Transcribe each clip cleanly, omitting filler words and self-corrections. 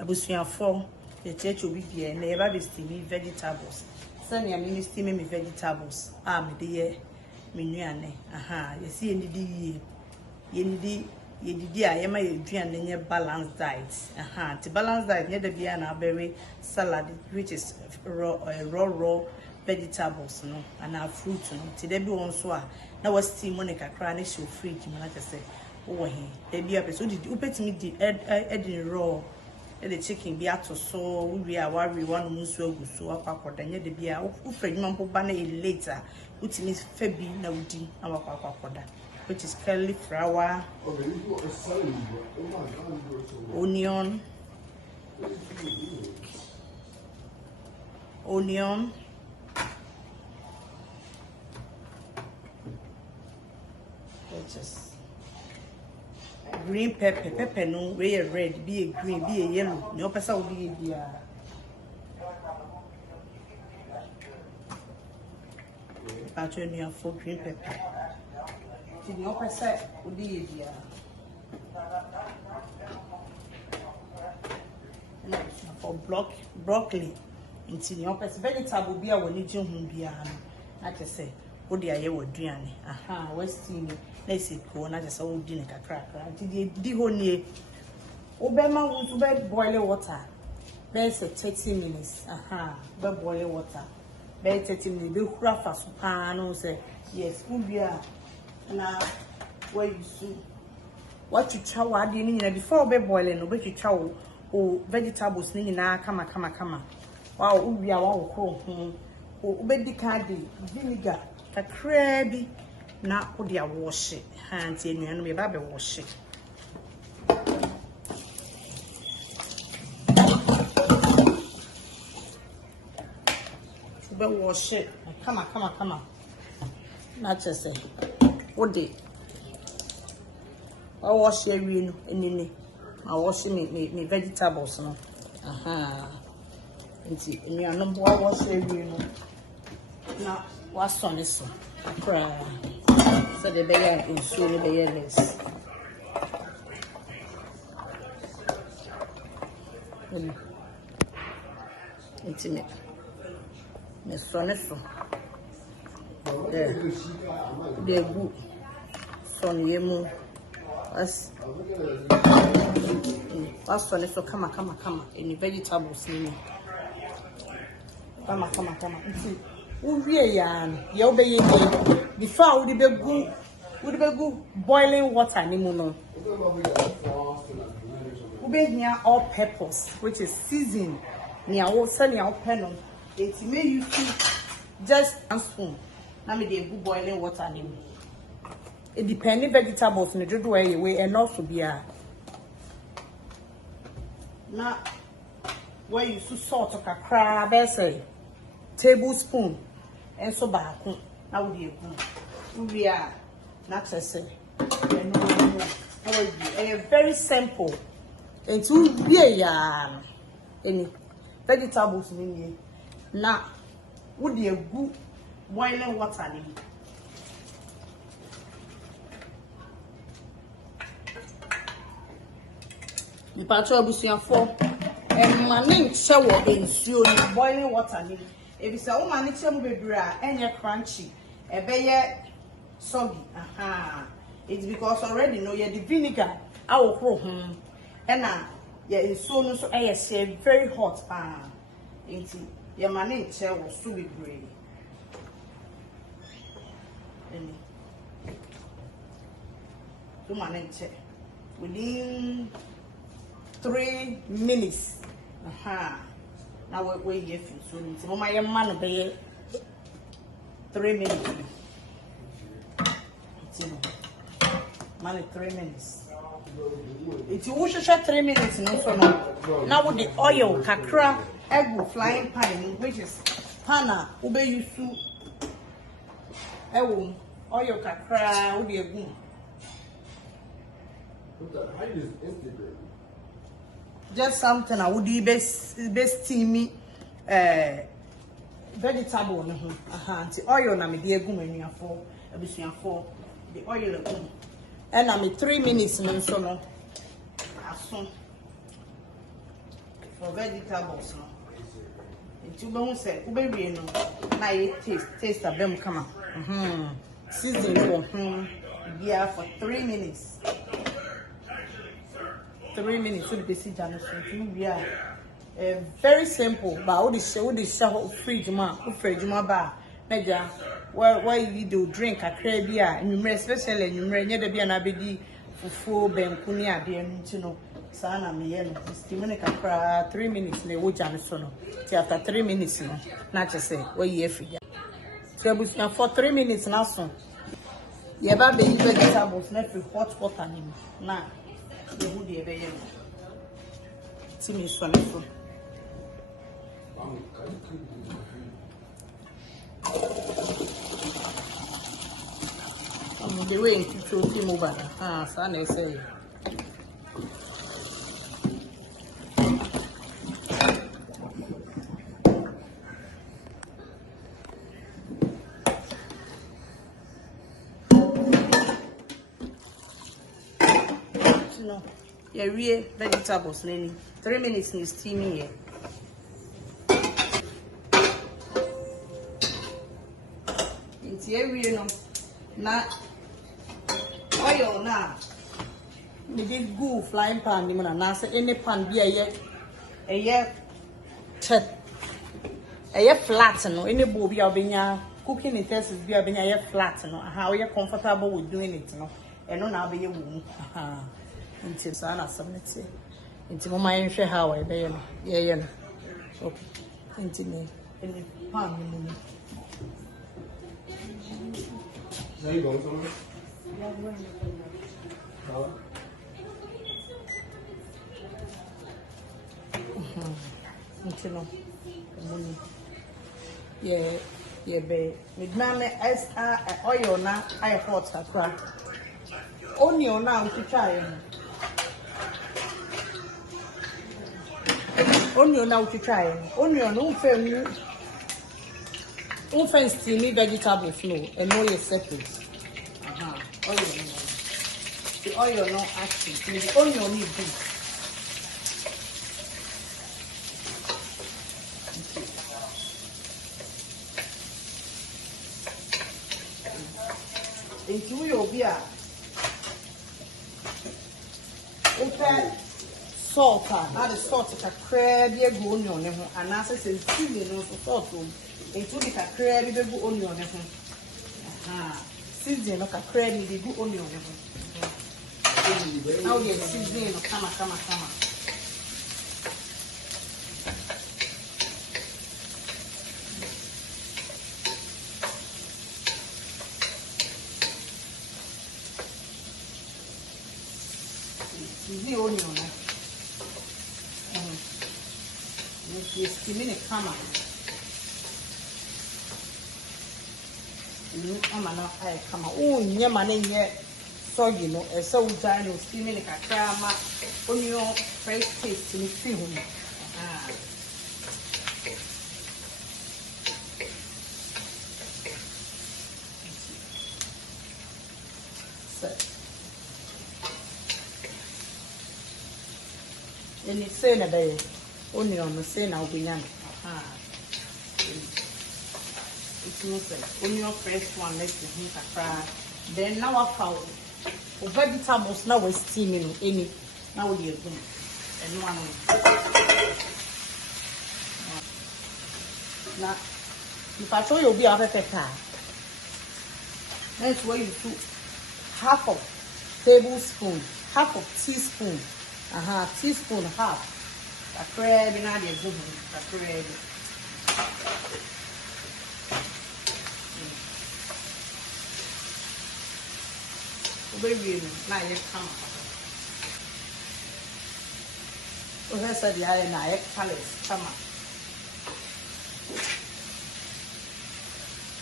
abusuafo the church obi bia na eba be steam vegetables send ya me steam me vegetables me de me nuane yesi endidi yedidi a yema yeduane nye balanced diet the balanced diet nye de bia na berry salad which is raw vegetables no and fruit no ti de bi won so a na was steam mo ne kakra na show fridge mo na tese wo he de bia pe so di upetimi di raw the chicken be ato so we are worry one musu agusu akwakoda nye de bia wo fridge man po ba na later utimi febi na udi na akwakoda which is cauliflower, onion, which is green pepper no, be a red, be a green, be a yellow. No person will be the pattern for green pepper. The opposite would be for broccoli. Into the opposite vegetable be a when you be like I say, what the air would drian. West team, let's say, go and I just all dinner a crack. The whole near Obama wants to bed boiling water. There's 30 minutes. But boiling water. Bed 30 minutes. Be craft as pan, say, yes, would be a. Now, where you see what you chow at the before be boiling, no bet you chow or vegetables nini na kama. Wow, we are all obey the candy, vinegar, a crabby, not put their wash it, hands in and we baby wash it. Wash it, come on. Not just say. What day? I wash every no. I wash me vegetables no. Nti me anom I wash every no. Na what's on this one? Cry. So the bear in so the bear less. Nti me son so. There. They're good. Son yemu. What's son so come. Any vegetables in come. See, we yarn. You be before would be good boiling water ni muno. We be near all peppers, which is seasoned near all sunny all pennon. It may you just 1 spoon. Now me dey good boiling water ni. It depends vegetables in the way and also be a now where you salt or crab say tablespoon and so back now would you we are not say very simple and to be any vegetables in now would you good boiling water ni the patro abusuafo mane shower ensuo ni boiling water ni e bi say wo mane chemu bebre a enye crunchy e be ye soggy it's because already know ye the vinegar awokro na ye ensuo no so e very hot enti ye mane chewo so bebre any to manage within 3 minutes. Now we give so it's my man be 3 minutes. Man 3 minutes. It's you wash 3 minutes no so no. Now with the oil kakra egg flying pan which is pana ube yusu oil kakra ube egg. Just something I would be best steamy vegetable the oil na me dey egu menu for abusuafo the oil egu and na me 3 minutes no so no aso or vegetables no. Into be say we no na ye taste abem kama. Season for yeah for 3 minutes. 3 minutes so the basic jam so we are very simple but all the fridge ma ba meja where you do drink a bia enumere especially enumere nya da bia na bedi fufuo benku ni ade enu no saa na me ye no steaming kakra 3 minutes na wo jam so no till after 3 minutes no na che say we ye fridge so busia for 3 minutes na so ye ba be vegetables na free hot water ni na the wood ye be ye see me so so the way to see mobile. Son, I say. No, yeah, real vegetables, Lenny. 3 minutes in steaming here. It's here, no, not. Oil now. Me did go flying pan ni mana na say any pan bi a flat no any bowl bi obenya cooking utensils bi obenya flat no how you comfortable with doing it no eno na be wo until sana submit until mama nhwe how e be no ye no okay until me any pan ni mu Now you going somewhere? No, money. Yeah, be. Midnight oil na I hot akra. Onion now to try. Onion now to try. Onion unfen steamy vegetables no and no you separate. Oil. The oil no active. The onion need to. Into your beer. Salt, not the salt, a crab, you go onion, and as I said, seasoning salt. Into the crab, you go onion. Seasoning like a crab, you go onion. Now you seasoning, come. The onion. You steaming a camera. I'm not I come. Oh, yeah, man, so you know, a so giant steaming a crama, onion, fresh taste in film. And it's saying a day, only on the same I'll be young. It's not like onion fresh one, let's see a cry. Then now I found vegetables now we're steaming any now we're doing and one now if I show you'll be a better car. That's where you put half of tablespoon, half of teaspoon. Teaspoon half. A crab in idea good. A crab. Baby, now you come. Well, I said the island, I palace. Come on.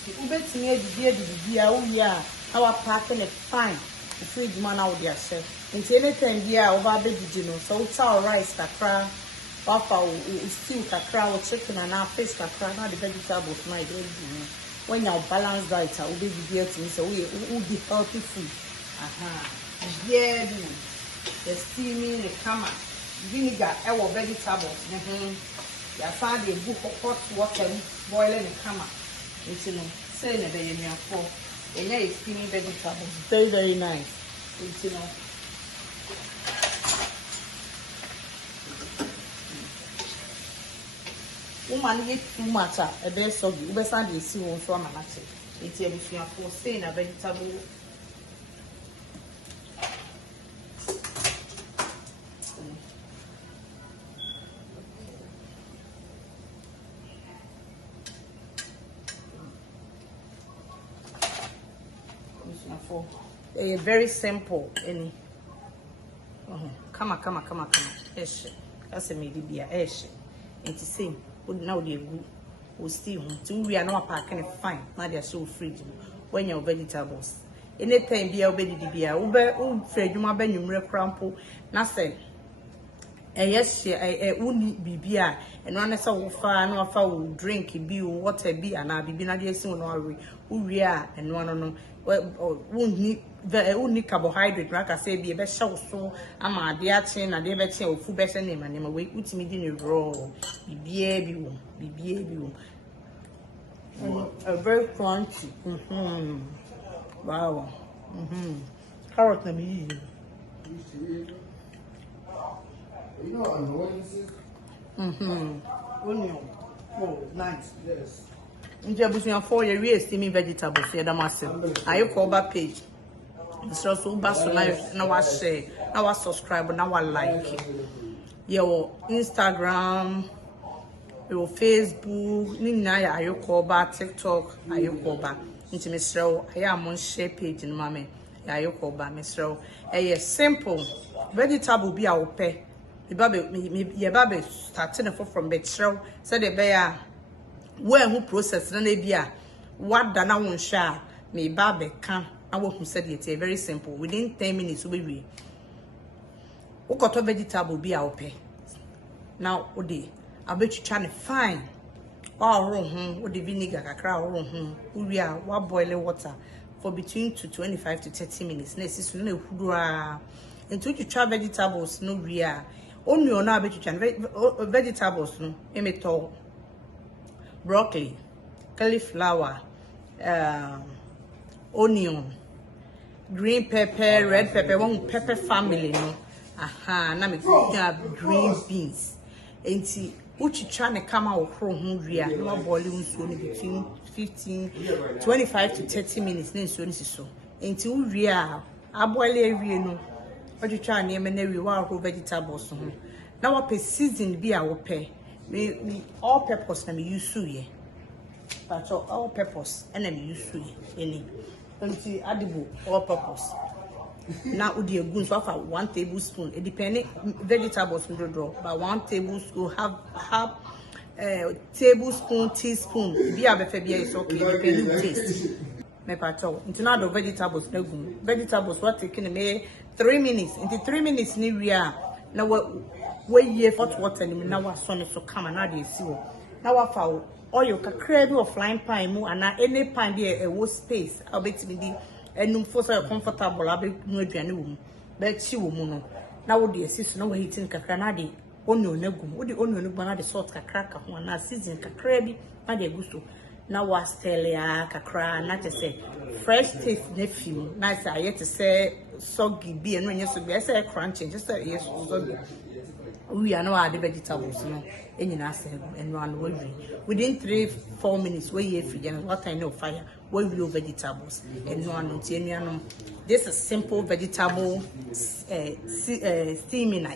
You bet me the oh yeah, our packing it fine. The fridge man out there, sir. Into anything here over baby dinner, so it's our rice, kakra, papa, stew, kakra, or chicken, and our fish, kakra, not the vegetables, my baby. When you're balanced diet, I will be here to me, so we will be healthy food. Yeah, the steaming, the camera. vinegar ewo vegetables ya find a good hot water boiling the camera into no say na be yemi afọ enya is creamy vegetables very nice into no woman get too much a be so good be stand dey see won so amanache into yemi afọ say na vegetable very simple any come that's a maybe be a and to say would now they will still to we are not packing fine now they are so free when your vegetables anytime be obedi be a ube fridge ma be numre crampo na say yes uni bibia and one say wo fa na fa wo drink bi water bi ana bibi na dey sin no awe uwie a and one no uni carbohydrate like I say be be show so ama ade a chen na dey be chen ofu be se nema nema we utimi di ni raw bibia bi wo a very crunchy wow carrot na me You know annoyances? Onion. Oh, nice. Yes. Nje busunya for your real steaming vegetables here damase. Ayo call back page. So ba so na wa share, na wa subscribe, na wa like. Your Instagram, your Facebook, ni na ya ayo call back TikTok, ayo call back. Nti mesrew aya mon share page no mame. Ayo call back mesrew. Simple vegetable bi a wo pe. Your baby starting from betrayal said the bear where who process na bia what da na won sha me baby can I who said it very simple within 10 minutes we ukoto vegetable bi a ope now odi abetwitwa fine oro ho odi vinegar kakra oro ho uri a wa boil water for between 25 to 30 minutes na esi so na ehudura into twitwa vegetables no ria onion na vegetables no emeto broccoli cauliflower onion green pepper red pepper one pepper family no na me green beans enti uchicha ne kama okro ho ria na boil nsuo no between 25 to 30 minutes na nsuo no siso enti uria aboil ewie no ojucha na eme na wi wa ro vegetables ho na wa pe season bi a wo pe me all purpose na me use ye but all purpose na me use ye any nti adibo all purpose na udi egun so for 1 tablespoon it depending vegetables we draw but 1 tablespoon have tablespoon teaspoon bi a be fe bi is okay depending taste me pato nti na do vegetables na gun vegetables what taking me 3 minutes into 3 minutes ni ria na we ye hot water ni na wa so ne so kama na dey si wo na wa fa oil kakra bi of frying pan mu ana any pan dey wo space obetimi di enum for so comfortable abe nu aduane wo mu be chi wo mu no na wo dey si so na wo heating kakra na dey onion na gum wo dey onion no na dey salt kakra ka ho na season kakra bi na dey gusto na wa stelia kakra na te say fresh taste na film na say yet to say soggy be and when you so be say crunchy just say yes soggy we are no add vegetables no enyina say and one we within 3-4 minutes we here free and what I know fire we will vegetables and one no this is simple vegetable steaming na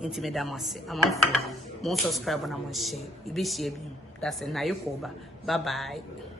into me damase amafo mo subscribe na mo share e be share bi that's na yokoba bye bye.